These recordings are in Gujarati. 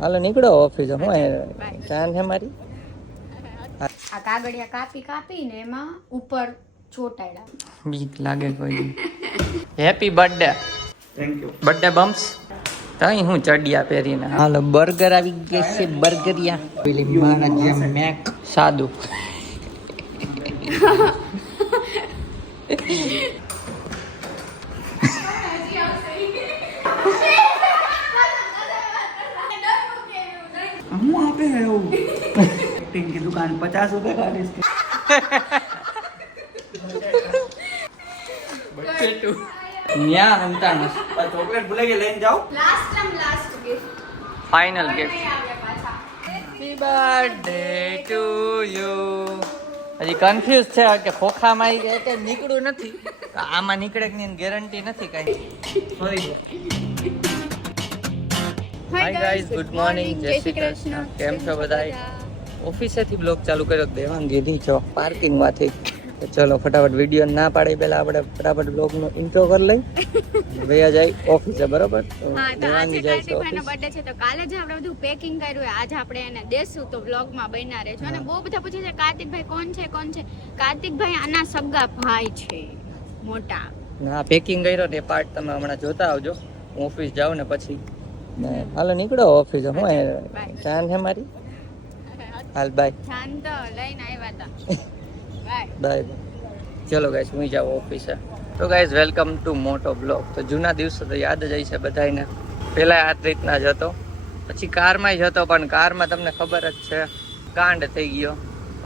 હાલો નીકળો ઓફિસ. હું ચાંદ હે મારી. આ કાગળિયા કાપી કાપીને એમાં ઉપર ચોટાડ્યા. બીક લાગે કોઈ. Happy birthday. Thank you. Birthday bums. તઈ હું ચડિયા પહેરીને. હાલો બર્ગર આવી ગયા છે. બર્ગરિયા પેલી મારા જેમ મેક સાદું. હું આપે એવું एक्टिंग की दुकान 50 रुपए का ન્યા રમતા નથી. चॉकलेट भूले के लेने जाओ. Last gift final gift. Happy birthday to you. હજી કન્ફ્યુઝ છે કે ખોખામાં આવી ગયા કે નીકળ્યું નથી. આમાં નીકળે કે નહીં ગેરંટી નથી કઈ. Sorry. Hi guys, good morning, જય શ્રી કૃષ્ણ. કેમ છો બધા? ઓફિસેથી બ્લોગ ચાલુ કર્યો દેવાંગીની છો પાર્કિંગમાંથી. તો ચલો ફટાફટ વિડીયો ના પાડે પહેલા આપણે ફટાફટ બ્લોગનો ઇન્ટ્રો કરી લઈ. ભૈયા જાય ઓફિસે, બરોબર? હા, તો આજે કાર્તિકભાઈનો બર્થડે છે તો કાલે જ આપણે બધું પેકિંગ કર્યું હોય. આજે આપણે એને દેશું તો વ્લોગમાં બન્યા રહેજો. અને બહુ બધા પૂછે છે કાર્તિકભાઈ કોણ છે કોણ છે. કાર્તિકભાઈ આના સગા ભાઈ છે મોટા. ના, પેકિંગ કર્યો તે પાર્ટ તમે હમણાં જોતા આવજો. હું ઓફિસ જાઉં ને પછી. હાલો નીકળો ઓફિસ. હું ચાંદ હે મારી. હાલ બાય. જાન તો લઈને આવ્યા હતા. Bye bye. ચલો ગાઈસ, હું જાઉં ઓફિસે. તો ગાઈસ, વેલકમ ટુ મોટો બ્લોગ. તો જૂના દિવસો તો યાદ જ હશે બધાને. પહેલાં આ રીતના જ હતો, પછી કારમાં જ હતો, પણ કારમાં તમને ખબર જ છે કાંડ થઈ ગયો.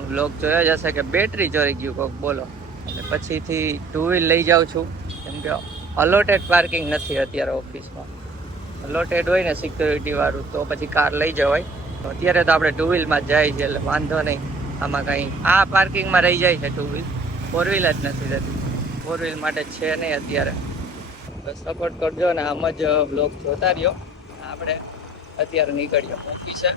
બ્લોગ જોયો જ હશે કે બેટરી ચોરી ગયું કોક, બોલો. એટલે પછીથી ટુ વ્હીલ લઈ જાઉં છું, કેમ કે અલોટેડ પાર્કિંગ નથી અત્યારે ઓફિસમાં. અલોટેડ હોય ને સિક્યોરિટી વાળું તો પછી કાર લઈ જવાય. અત્યારે તો આપણે ટુ વ્હીલમાં જ જાય છે એટલે વાંધો નહીં. આમાં કંઈ આ પાર્કિંગમાં રહી જાય છે ટુ વ્હીલ, ફોર વ્હીલ જ નથી રહેતી. ફોર વ્હીલ માટે છે નહીં અત્યારે. બસ સપોર્ટ કરજો ને આમ જ બ્લોગ જોતા રહ્યો. આપણે અત્યારે નીકળ્યો ઓફિસે,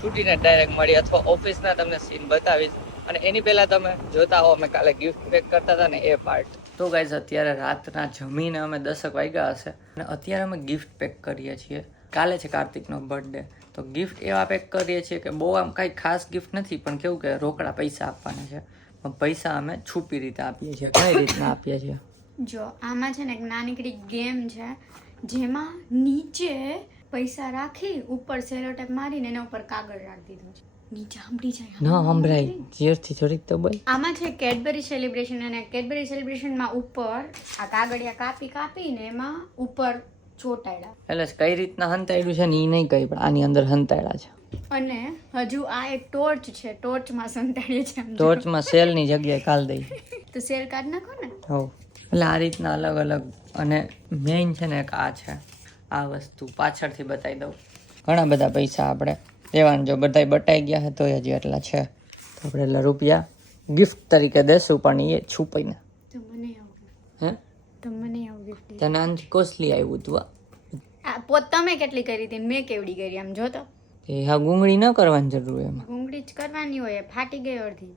છૂટીને ડાયરેક્ટ મળી અથવા ઓફિસના તમને સીન બતાવીશ. અને એની પહેલાં તમે જોતા હો અમે કાલે ગિફ્ટ પેક કરતા હતા ને એ પાર્ટ. તો ગાઈઝ, અત્યારે રાતના જમીને અમે 10 વાગ્યા હશે અને અત્યારે અમે ગિફ્ટ પેક કરીએ છીએ. કાલે છે કાર્તિકનો બર્થડે, તો ગિફ્ટ એવા પેક કરીએ છીએ કે બહુ આમ કાંઈ ખાસ ગિફ્ટ નથી, પણ કેવું કે રોકડા પૈસા આપવાના છે. પણ પૈસા અમે છુપી રીતે આપીએ છીએ. કઈ રીતના આપીએ છીએ જો આમાં છે ને એક નાનકડી ગેમ છે જેમાં નીચે પૈસા રાખી ઉપર સેલો ટેપ મારીને એના ઉપર કાગળ રાખી દીધો છે. નીચે સાંભળી જાય ન સંભળાય જેરથી થોડીક તો બોલ. આમાં છે કેડબરી સેલિબ્રેશન, અને કેડબરી સેલિબ્રેશનમાં ઉપર આ કાગળિયા કાપી કાપીને એમાં ઉપર ચોટાડ્યા. એટલે કઈ રીતના હંતાડ્યું છે ને એ નહીં કહી, પણ આની અંદર હંતાડ્યા છે. અને હજુ આ એક ટોર્ચ છે, ટોર્ચમાં સંતાડીએ છે. ટોર્ચમાં સેલની જગ્યાએ કાલ દઈ તો સેલ કાઢ નાખો ને. હો, એટલે આ રીતના અલગ અલગ. અને મેઇન છે ને એક આ છે, આ વસ્તુ પાછળથી બતાવી દઉં. ઘણા બધા પૈસા આપણે દેવાના, જો બધા બટાઈ ગયા છે તો હજી એટલા છે તો આપણે એટલા રૂપિયા ગિફ્ટ તરીકે દેશું, પણ એ છુપાઈને. તો મને આવું હે તો મને આવું ગિફ્ટ તને આનથી કોસ્ટલી આવ્યું હતું. આ પોત તમે કેટલી કરી હતી મેં કેવડી કરી આમ જોતો. એ હા, ગુંગળી ન કરવાની જરૂર એમાં. ગુંગળી જ કરવાની હોય, ફાટી ગઈ અડધી.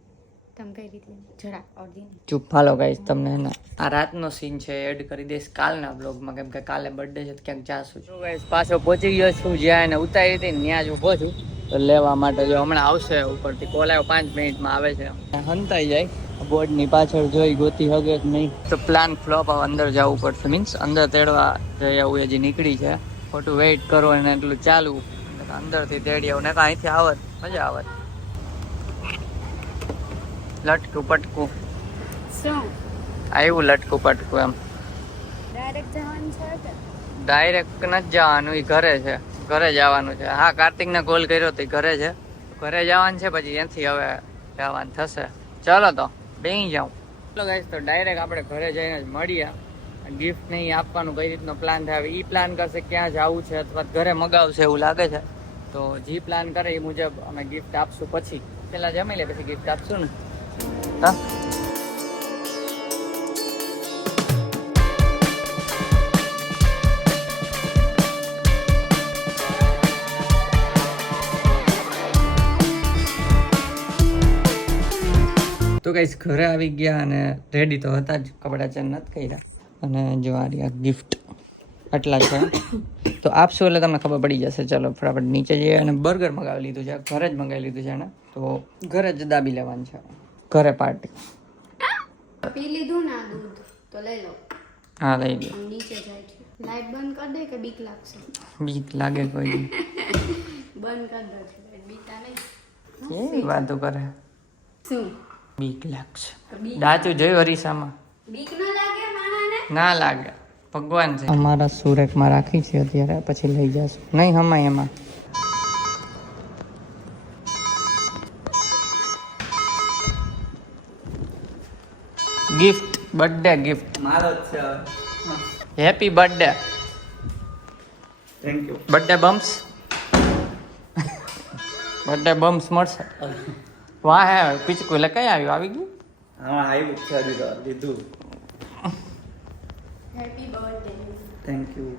તમે કઈ રીતે જરા અડધી ચૂપ. હાલો ગાઈસ, તમને ને આ રાતનો સીન છે એડ કરી દઈશ કાલના બ્લોગમાં, કેમ કે કાલે બર્થડે છે તો ક્યાંક જાશું. જો ગાઈસ, પાછો પહોંચી ગયો છું જ્યાં એને ઉતારી હતી ત્યાં જ ઊભો છું તો લેવા માટે. જો હમણાં આવશે ઉપરથી કોલ આવ્યો, 5 મિનિટમાં આવે છે. હંતાઈ જાય બોર્ડની પાછળ જોઈ ગોતી હગે કે નહીં. તો પ્લાન ફ્લોપ. અંદર જવું પડશે, મીન્સ અંદર તેડવા જઈ આવું. હજી નીકળી છે, ખોટું વેઇટ કરો અને એટલું ચાલુ. અંદરથી તેડી આવું ને અહીંથી આવત મજા આવત. લટકું પટકું શું આવ્યું, લટકું પટકું એમ. ડાયરેક્ટ જવાનું છે કે ડાયરેક્ટ નથી જવાનું, એ ઘરે છે, ઘરે જવાનું છે. હા, કાર્તિકને કોલ કર્યો તો ઘરે છે, ઘરે જવાનું છે. પછી અહીંથી હવે જવાનું થશે. ચલો તો બેસી જાઉં. ચલો ગાઈસ, તો ડાયરેક્ટ આપણે ઘરે જઈને જ મળીએ. ગિફ્ટ નહીં આપવાનું કઈ રીતનો પ્લાન થાય એ પ્લાન કરશે, ક્યાં જવું છે અથવા ઘરે મગાવશે એવું લાગે છે. તો જે પ્લાન કરે એ મુજબ અમે ગિફ્ટ આપશું. પછી પેલા જમી લે પછી ગિફ્ટ આપશું ને. હા, તો ગાઈસ ઘરે આવી ગયા અને રેડી તો હતા જ, કપડાં ચેન્જ નથી કર્યા. અને જો આ રહ્યા ગિફ્ટ. આટલા છે તો આપશો એટલે તમને ખબર પડી જશે. ચલો ફટાફટ નીચે જઈએ અને બર્ગર મંગાવી લીધું છે, ઘરે જ મંગાવી લીધું છે ને, તો ઘરે જ દાબી લેવાનું છે, ઘરે પાર્ટી. પી લીધું ના દૂધ તો લઈ લો. હા લઈ લો. નીચે જાય છે. લાઈટ બંધ કરી દે કે બીક લાગશે? બીક લાગે કોઈ દી. બંધ કરી દો છે. બીતા નહીં. કેવી વાતો કરે, શું બીક લાગશે? દાચું જોયું અરીસામાં? બીક ન લાગે માણાને? ના લાગે, ભગવાન છે. અમારા સુરતમાં રાખી છે અત્યારે, પછી લઈ જશે. નહીં હમાય એમાં. Gift, birthday gift. મારો જ છે હવે. Happy birthday. Thank you. Birthday bums. Birthday bums મળશે. વાહ હે પીચકું એટલે કઈ આવ્યું? આવી ગયું. હા આવ્યું છે હજી તો લીધું. Happy birthday. Thank you.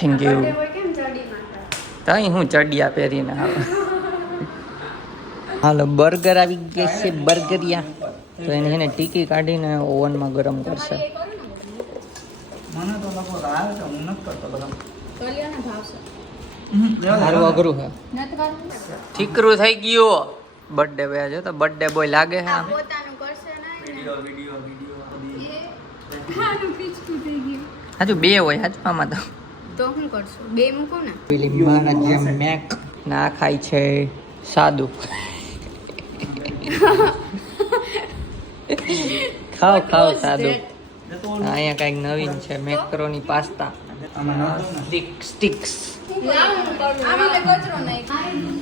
Thank you. Birthday હોય કેમ ચડી માટે? તઈ હું ચડિયા પહેરીને આવે. હાલો બર્ગર આવી ગયા છે, બર્ગરિયા. તો એને છે ને ટીકી કાઢીને ઓવનમાં ગરમ કરશે. મને તો લગભગ આવે છે, હું નથી કરતો બધા. કલિયાના ભાવશે. મારું અઘરું છે. નથી કરવું? ઠીકરું થઈ ગયું. બર્થડે બોય જો તો બર્થડે બોય લાગે છે આમ. પોતાનું કરશે ને. વિડિયો વિડિયો વિડિયો હાનું પીચકું થઈ ગયું. હજુ બે હોય હજુ આમાં તો. તો શું કરશો? બે મૂકો ને. પેલી મારા જેમ મેક ના ખાય છે સાદું. ખાઓ ખાઓ સાદું. અહીંયા કઈક નવીન છે, મેક્રોની પાસ્તા. આમાં નહોતું ને. સ્ટિક્સ. આમાં કચરો નાખ્યો.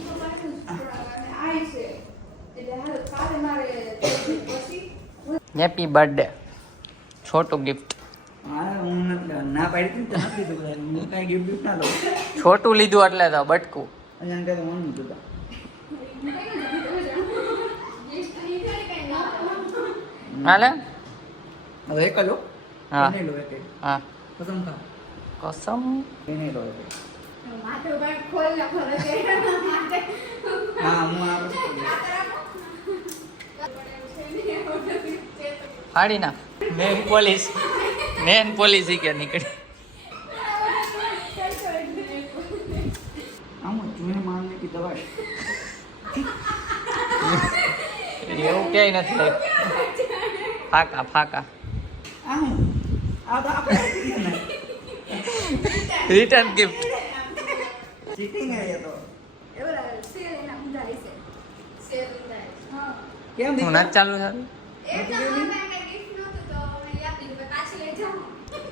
Happy birthday. છોટું ગિફ્ટ. હા હું નથી ના પાડી હતી ને તો નથી લીધું બધા. હું કાંઈ ગિફ્ટ ના લઉં. છોટું લીધું એટલે તો બટકું. અહીંયા કહે તો હું નથી જોતા. હાલે. હવે એક જ હો. હા. નહીં લો એક. હા કસમ ખા. કસમ. નહીં લો એક. માથે ભાઈ ખોલ ના ખોલે છે. હા હું આ વસ્તુ ફાડી નાખ. નેન પોલીસ કે નીકળી. આમ જોઈને મારને કી દવા. એવું ક્યાંય નથી. ફાકા ફાકા. આમ આ તો આપણે ને રિટર્ન ગિફ્ટ. ચીટિંગ હે એ તો. એવડા સેલ એના ઉધારી છે. સેલ ઉધારી. હા. કેમ હું દીકરા? નથી ચાલુ ચાલુ. એ તો મારા કઈ ગિફ્ટ નહોતું તો મેં આપી દીધું. પાછી લઈ જાઉં.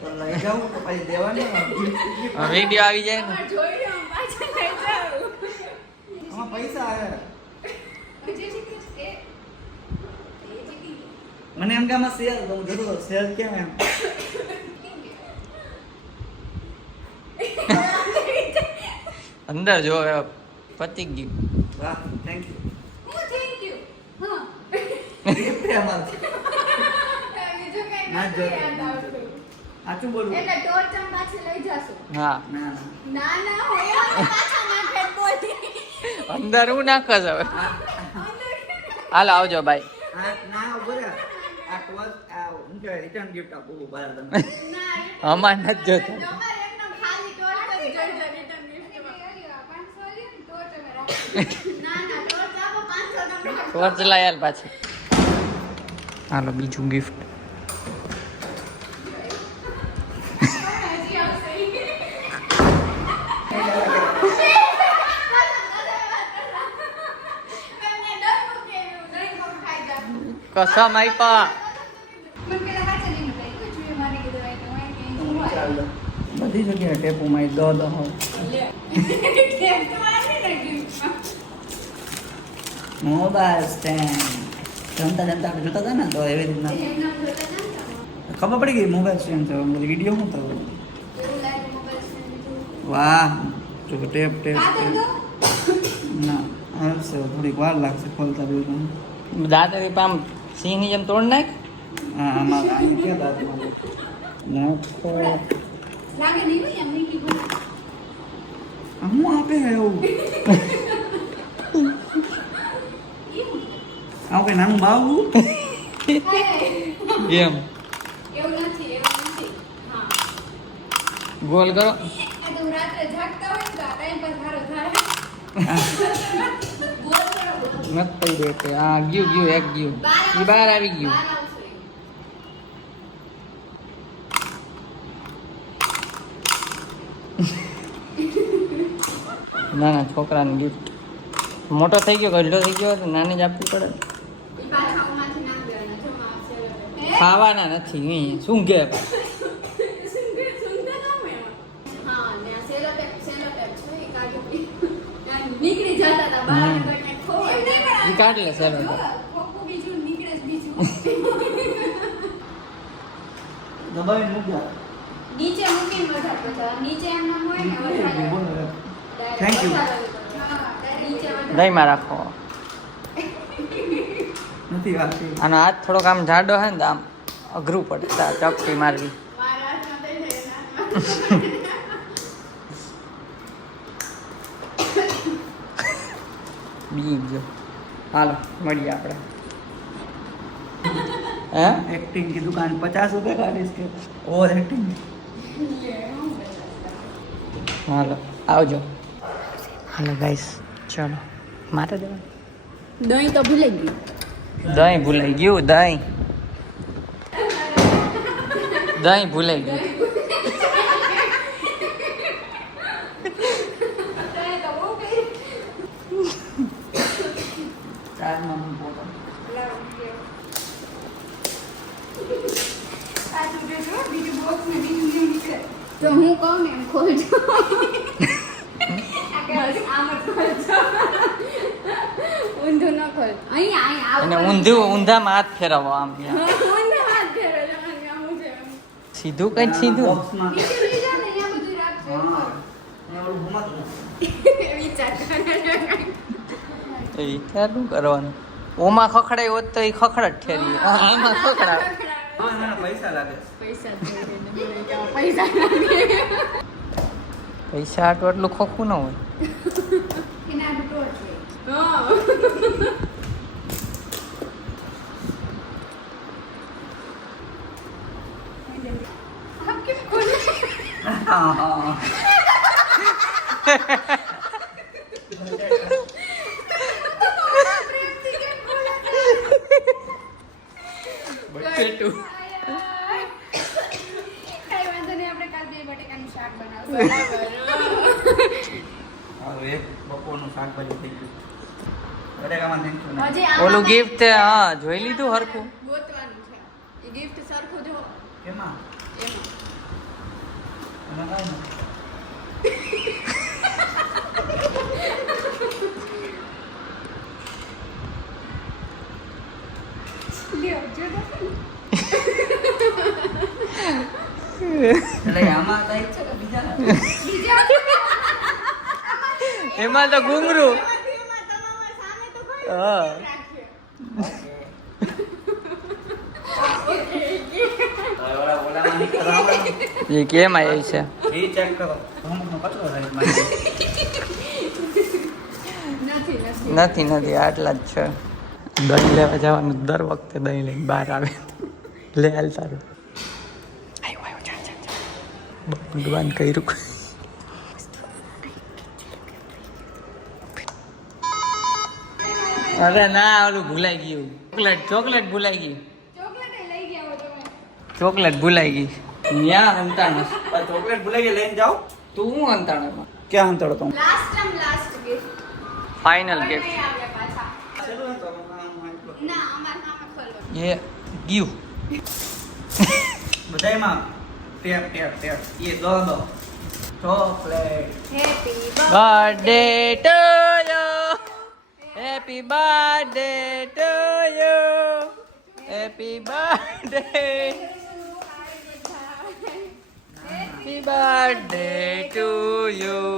તો લઈ જાઉં તો પછી દેવાની વિડીયો આવી જાય ને. જોઈ લો પાછી લઈ જાઉં. આમાં પૈસા આવે. હજી શીખું છે એ જીતી ગઈ. મને એમ કે આમાં સેલ તો હું જોતો સેલ કેમ એમ. અંદર જો પતી ગયું. વાહ થેન્ક યુ. હું થેન્ક યુ. હા. ગિફ્ટ હે અમારું. બીજું કઈ ના નથી જો. યાદ આવતું. સાચું બોલું. એટલે ટોર્ચ આમ પાછી લઈ જાશું. હા ના ના. ના ના હોય પાછા નાખે બોલી. અંદર હું નાખસ હવે. હાલો આવજો ભાઈ. આ ના ઉભો રહે. આ ટોચ આ હું કે રિટર્ન ગિફ્ટ આપું બહાર તમે. ના અમાર નથી જોતા. તમારે એકદમ ખાલી ટોર્ચ જ જોઈજો રિટર્ન ગિફ્ટમાં. 500 લે ટોર્ચ અમે રાખો. ના ના ટોર્ચ આપો 500 તમને આપો. ટોર્ચ લાયાલ પાછી. હાલો બીજું ગિફ્ટ. હજી આવશે. તમને ડર મૂકે એવું નહીં કોણ ખાઈ જાવ. કસમ આપ્યા. મને પેલા હાચે નહીં મગાઈ. કોઈ જોઈએ મારી કીધું હોય તો હોય કે તો નહીં હું હોય. ચાલ દઉં. બધી જગ્યાએ ટેપો મારી દો દો હોઉં. કેમ તો મારી ને ગિફ્ટમાં. મોબાઈલ સ્ટેન્ડ જમતા જમતા આપણે જોતા હતા ને તો એવી રીતના એમના જોતા જાણ તમે. ખબર પડી ગઈ મોબાઈલ સ્ટેન્ડ છે વિડીયો શું થયો એવું લાગે મોબાઈલ સ્ટેન્ડ લીધું. વાહ જો ટેપ ટેપ કાતર ટેપ. દો. ના આવશે થોડીક વાર લાગશે ખોલતા બી દાદાની પામ સિંહની જેમ તોડ નાખ. હા આમાં અહીં ક્યાં દાંતમાં નાખો લાગે નહીં હોય એમ નહીં કીધું. આ હું આપે હે એવું આવું કઈ નાનું બાવું ગેમ એવું નથી એવું નથી. હા ગોલ કરો. તું રાત્રે જાગતા હોય તો આ ટાઈમ પર સારો થાય. ગોળ કરો. નથી દે કે આ ગયું એક ગયું એ બહાર આવી ગયું. નાના છોકરાની ગિફ્ટ મોટો થઈ ગયો ગઢો થઈ ગયો તો નાની જ આપવી પડે. ખાવાના નથી અહીં શું કે નીકળી જતા હતા બહાર તો કઈ ખોવાય એ કાઢ લે સેલો કોકું બીજું નીકળે છે બીજું દબાવીને મૂક્યા. નીચે મૂકીને વધારે બધા નીચે એમ ના હોય ને વધારે Thank you. દહીંમાં રાખો. નથી વાગતી. આનો હાથ થોડોક આમ જાડો હે ને તો આમ અઘરું પડે ચપટી મારવી. બી ગયો. હાલો મળીએ આપણે. હે एक्टिंग की दुकान 50 रुपए का इसके और एक्टिंग. હાલો આવજો. હાલો ગાઈસ ચલો મારે જવાનું. દહીં તો ભૂલાઈ ગયું. દહીં ભૂલાઈ ગયું દહીં ભૂલાઈ ગયું. ચારમાં મૂકો તો. તો હું કહું ને એમ ખોલજો ઊંધું ન ખોલ અહીંયા અને ઊંધામાં હાથ ફેરવો આમ ત્યાં. ઊંધા હાથ ફેરવે છે, આમ છે આમ. સીધું કઈ સીધું. બોક્સમાં. નીચે લઈ જાઓ ને અહીંયા બધું રાખજો હા. એ ઓલું ઘુમાતું નથી. વિચાર એ શું કરવાનું. ઓમાં ખખડાય હોત તો એ ખખડાટ ઠેરી. આમાં ખખડાય. હા, ના, પૈસા લાગે. પૈસા પૈસા પૈસા આટલું એટલું ખોખું ન હોય. એના ટોટ છે આપ કેમ ખોલે હા, હા. બટેટું. કઈ વાંધો નહીં આપણે કાલ બે બટેકાનું શાક બનાવશું હવે એક બપોરનું શાકભાજી થઈ ગયું. બટેકામાં નાખ્યું ને. હજી ઓલું ગિફ્ટ હા જોઈ લીધું હરખું. ગોતવાનું છે એ ગિફ્ટ સરખું જો કેમાં? એમાં એમાં કાંઈ નથી. લ્યો જો તો એટલે આમાં કાંઈ છે કે બીજા? બીજા એમાં તો ઘૂંઘરું. એમાં તમારા સામે તો કોઈ હા. રાખીએ હવે ઓલામાં નીકળો આપણે. એ કેમ આવી છે. એ ચેક કરો. અમુકનો કચરો થાય છે મારી. નથી નથી આટલા જ છે. દહીં લેવા જવાનું દર વખતે દહીં લઈને બહાર આવે. લે હાલ તારું. ભગવાન કર્યું. અરે ના ઓલું ભૂલાઈ ગયું. ચોકલેટ ભૂલાઈ ગઈ. ચોકલેટ લઈ ગયા હો તમે ચોકલેટ ભૂલાઈ ગઈ. ત્યાં અંતાણસ. આ ચોકલેટ ભૂલાઈ ગઈ લઈને જાઓ. તું હું અંતાણસમાં. ક્યાં હંતળો તો? લાસ્ટ ગિફ્ટ ફાઇનલ નહીં ગિફ્ટ. આવ્યા પાછા ચલો તો આમાં એટલો. ના અમાર સામે ખોલવાનું એ ગયું. બધાયમાં ટેપ ટેપ ટેપ. એ દો chocolate. Happy birthday to you. Happy birthday to you. Happy birthday. Happy birthday to you.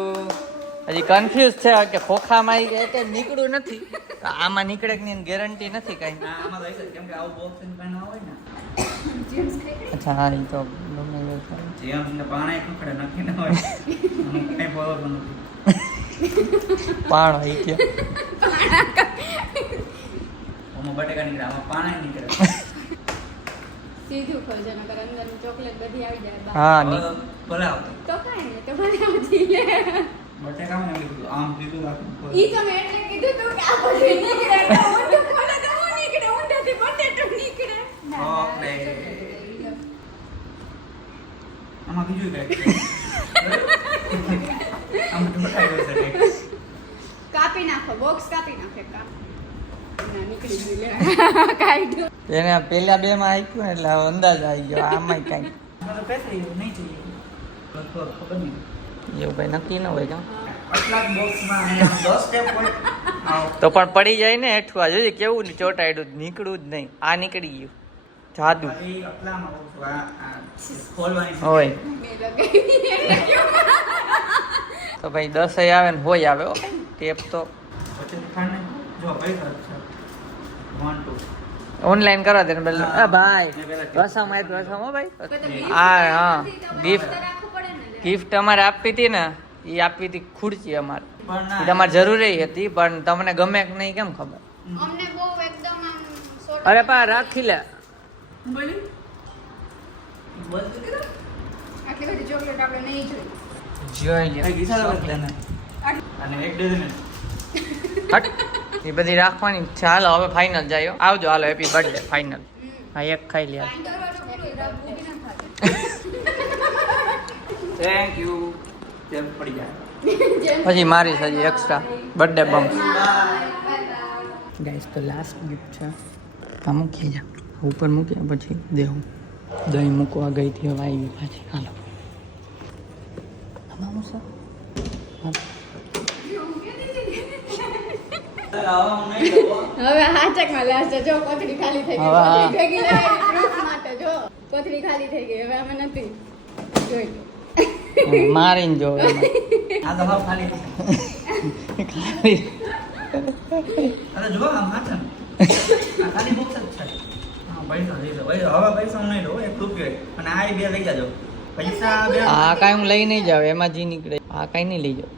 હજી કન્ફ્યુઝ છે કે ખોખામાં ઈ કે નીકળ્યું નથી તો આમાં નીકળે કે નહીં ગેરંટી નથી કઈ. ના આમાં લઈ શકે કેમ કે આવું બોક્સ ને કાંઈ ના હોય ને. અચ્છા હા એ તો ગમે એવું થાય. જેમ્સ ને પાણે ખખડે નક્કી ના હોય. આનું કાંઈ ભરોસો નથી. પાણો ઈ કે આમાં બટેકા નીકળે આમાં પાણે નીકળે. સીધું ખોલજો નકર અંદર ચોકલેટ બધી આવી જાય બહાર. હા ભલે આવતો તો કાંઈ નહીં, તો ભલે આવતી લે. બટેકામાં ને કીધું આમ સીધું રાખું ઈ તો મેં એટલે કીધું તું કે આ બધું નીકળે તો ઊંધું ખોલે તો હું નીકળે, ઊંધેથી બટેટું નીકળે. ઓકે આમાં બીજું કઈ આમ ઢોકાઈ ગયું છે કંઈક. કાપી નાખો, બોક્સ કાપી નાખે કા. ના નીકળી ગયું લે. કાઢ્યું. એને પેલા બે માં આપ્યું ને એટલે હવે અંદાજ આવી ગયો આમાં કઈ આમાં તો પેસરી નહીં જોઈએ લગભગ ખબર નહીં એવું કઈ નક્કી ન હોય કેમ આટલા જ બોક્સમાં અને આમ 10 સ્ટેપ હોય આવ તો પણ પડી જાય ને હેઠવા જોઈએ કેવું ચોટાડ્યું નીકળવું જ નહીં આ નીકળી ગયું જાદુ ખાલી આટલામાં ઓછું આ ખોલવાની હોય મેં લગાવી. તો ભાઈ 10 આવે ને હોય આવે હો ટેપ તો પછી ખાને જો પૈસા છે 1 2 ઓનલાઈન કરવા દે ને પેલા આ ભાઈ ને પેલા રસમ હો ભાઈ કોઈ તો gift હા હા નથી તો ગિફ્ટ તો રાખવું પડે ને લે. ગિફ્ટ અમારે આપી હતી ને એ આપી હતી ખુરશી અમારે પણ એ તમારે જરૂરી હતી પણ તમને ગમે કે નહીં કેમ ખબર અમને બહુ એકદમ આમ સોટ અરે પા રાખી લે બોલી બોલ તો કેતો આટલી બધી ચોકલેટ આપણે નહીં જોઈ. જોઈ લે આ ગીસાલા બદલાને અને એક ડઝન હટ એ બધી રાખવાની ચાલો હવે ફાઇનલ જાય હો. આવજો હાલો હેપી બર્થડે ફાઇનલ હા એક ખાઈ લે થેન્ક યુ તેમ પડી જાય પછી મારી હજી એક્સ્ટ્રા બર્થડે બમ્પ ગાઈસ તો લાસ્ટ ગિફ્ટ છે આ મૂકી જા ઉપર મૂક્યા પછી દેવું દહીં મૂકવા ગઈ હતી હવે આવી પાછી હાલો આમાં હું સર હવે હાચકમાં લાસ્ટ જો કોથળી ખાલી થઈ ગઈ. હવે હા. કોથળી ભેગી લાવી proof માટે જો કોથળી ખાલી થઈ ગઈ હવે આમાં નથી જોઈ લો. મારીને જો આ તો હાવ ખાલી ખાલી અરે જો આમ હાથન આ ખાલી બોક્સ જ છે હા પૈસા લઈ લો હવે પૈસા હું નહીં લો 1 રૂપિયો અને આ બે લઈ જાજો પૈસા બે આ કાંઈ હું લઈ નહીં જાવ એમાં જી નીકળે આ કાંઈ નહીં લઈ જાવ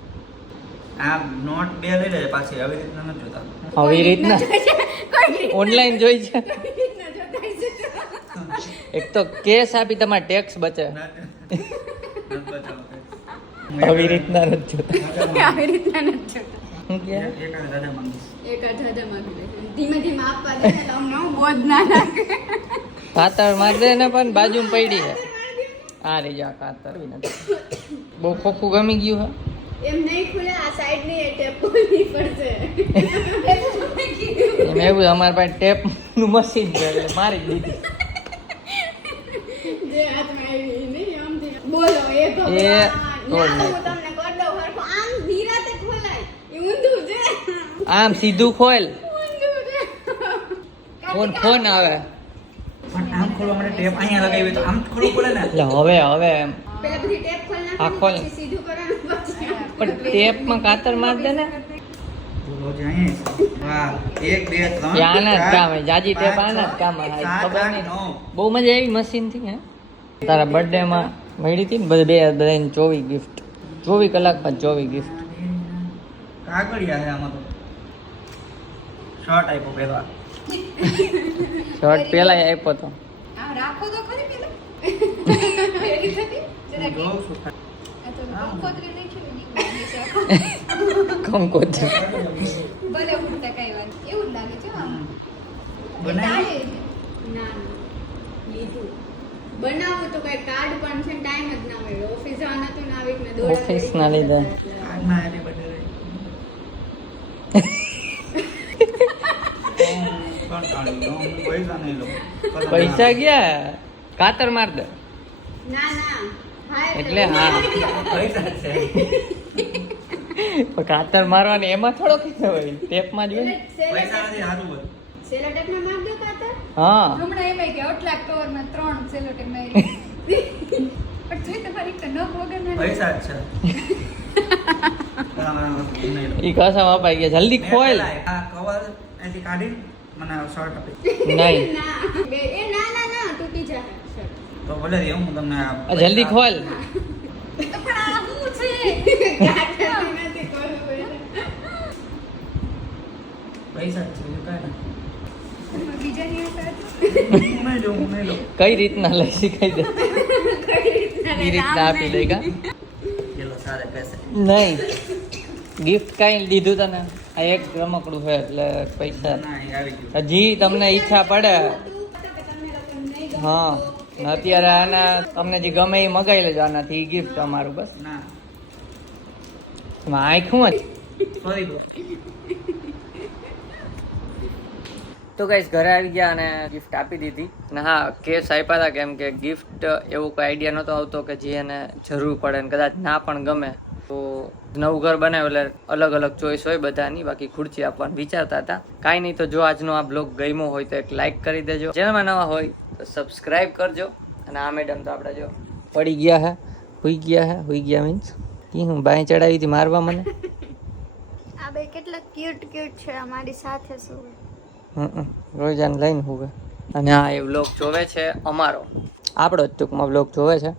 આ નોટ બે લઈ લેજો પાછી આવી રીતના નથી જોતા આવી રીતના કોઈ રીત ઓનલાઈન જોઈ છે ના જોતા છે. એક તો કેસ આપી તમારે ટેક્સ બચે નથી બતાવો આવી રીતના નથી જોતા આવી રીતના નથી જોતા. હું કે એક આ દાદા માંગીશ એક અઢાધા માંગી લે. ધીમે ધીમે આપવા દે ને તો અમને હું બોજ ના લાગે. કાતર માર દે ને પણ બાજુમાં પડી છે આ રહી જા કાતર બહુ ખોખું ગમી ગયું હે એમ નહીં ખુલે આ સાઈડ ની એ ટેપ ખોલવી પડશે. એમ એવું અમારા પાસે ટેપ નું મશીન છે એટલે મારી જ દીધી જે હાથમાં આવી નહીં આમથી બોલો એ એ ભગવાન તોડ ના, હું નાખ્યું. તમને કરી દઉં હરખું. આમ ધીરાતે ખોલાય એ ઊંધું છે આમ સીધું ખોલ ઊંધું છે. ફોન આવે પણ આમ ખોલવા માટે ટેપ અહીંયા લગાવી તો આમ ખોલવું પડે ને એટલે હવે એમ પેલા બધી ટેપ ખોલ આ નાખો ખોલ. પછી સીધું કરવાનું પછી આમ. પણ ટેપમાં કાતર માર દે ને બોલો જ અહીંયા વાહ 1 2 3 એ આના જ કામ હે જાજી ટેપ આના જ કામ હે ખબર નહીં બહુ મજા આવી મશીન થી હે તારા બર્થડે માં મળી હતી ને બધાને 24 ગિફ્ટ 24 કલાક બાદ 24 ગિફ્ટ કાગળિયા છે આમાં તો શર્ટ આપ્યો પેલા શર્ટ પેલા આપ્યો તો આમ રાખો તો ખરી પેલા પેલી થતી જરાક હું જોઉં છું આ તો કંકોત્રી નહીં છે નીકળી છે કંકોત્રી ભલે ઉડતા કઈ વાત એવું જ લાગે છે આમ બનાવી ના લીધું બનાવું તો કઈ કાર્ડ પણ છે ટાઈમ જ ના મળ્યો ઓફિસ જવાનું હતું ને આવી રીતના દોડા ઓફિસ ના લીધે. આજના હેપી બર્થડે પૈસા નહીં લો પૈસા ગયા કાતર માર દે ના ના હા એટલે હા પૈસા છે પણ કાતર મારવાની એમાં થોડો કીધો હોય ટેપમાં જ હોય ને. પૈસા નથી સારું બધું સેલો ટેપ માં માર દો કાતર હા હમણાં એમ કે આટલા કવરમાં 3 સેલોટેપ મારી પણ જોઈ તમારી તો નખ વગર ના પૈસા જ છે નહીં લો. ઈ કસમ અપાઈ ગયા જલ્દી મેં ખોલ પેલા આ કવર અહીંથી કાઢી મને શર્ટ આપી નહીં ના એ ના ના ના તૂટી જાય શર્ટ. તો ભલે દે હું તમને આ જલ્દી ખોલ પણ આ શું છે કાતરથી નથી ખોલવું એટલે. પૈસા જ છે બીજું કાંઈ એમાં બીજાની આશા હતી. હું નહીં લઉં. કઈ રીતના લઈ શીખાઈ દે એ રીતના આપી દે કા ચલો સારે પૈસે. નહીં ગિફ્ટ કાંઈ દીધું તને આ એક રમકડું છે એટલે પૈસા ના એ આવી ગયું. હજી તમને ઈચ્છા પડે હા અત્યારે આના તમને જે ગમે એ મગાવી લેજો આનાથી ગિફ્ટ અમારું બસ ના એમાં આંખું જ સોરી તો ગાઈસ ઘરે આવી ગયા અને ગિફ્ટ આપી દીધી ને હા કેસ આપ્યા હતા કેમ કે ગિફ્ટ એવો કોઈ આઈડિયા નહોતો આવતો કે જે એને જરૂર પડે ને કદાચ ના પણ ગમે તો નવું ઘર બનાવ્યું એટલે અલગ અલગ ચોઈસ હોય બધાની બાકી ખુરશી આપવાનું વિચારતા હતા કાંઈ નહીં તો જો આજનો આ બ્લોગ ગમ્યો હોય તો એક લાઈક કરી દેજો ચેનલમાં નવા હોય તો સબસ્ક્રાઈબ કરજો અને આ મેડમ તો આપણે જો પડી ગયા હે હુઈ ગયા મીન્સ કી હું બાય ચડાવી હતી મારવા મને આ બે કેટલા ક્યુટ ક્યુટ છે અમારી સાથે શું રોજાને લઈને હુવે અને આ એ વ્લોગ જોવે છે અમારો આપણો જ ટૂંકમાં વ્લોગ જોવે છે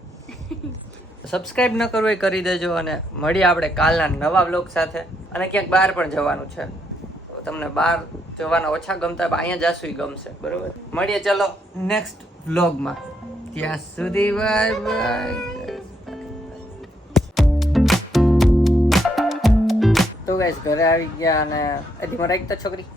સબસ્ક્રાઇબ ન કરવું એ કરી દેજો અને મળીએ આપણે કાલના નવા વ્લોગ સાથે અને ક્યાંક બહાર પણ જવાનું છે તો તમને બહાર જવાના ઓછા ગમતા હોય, અહીંયા જાશું ગમશે બરોબર મળીએ ચલો નેક્સ્ટ વ્લોગમાં ત્યાં સુધી બાય બાય તો ગાઈસ ઘરે આવી ગયા અને હજી મારા એક તો છોકરી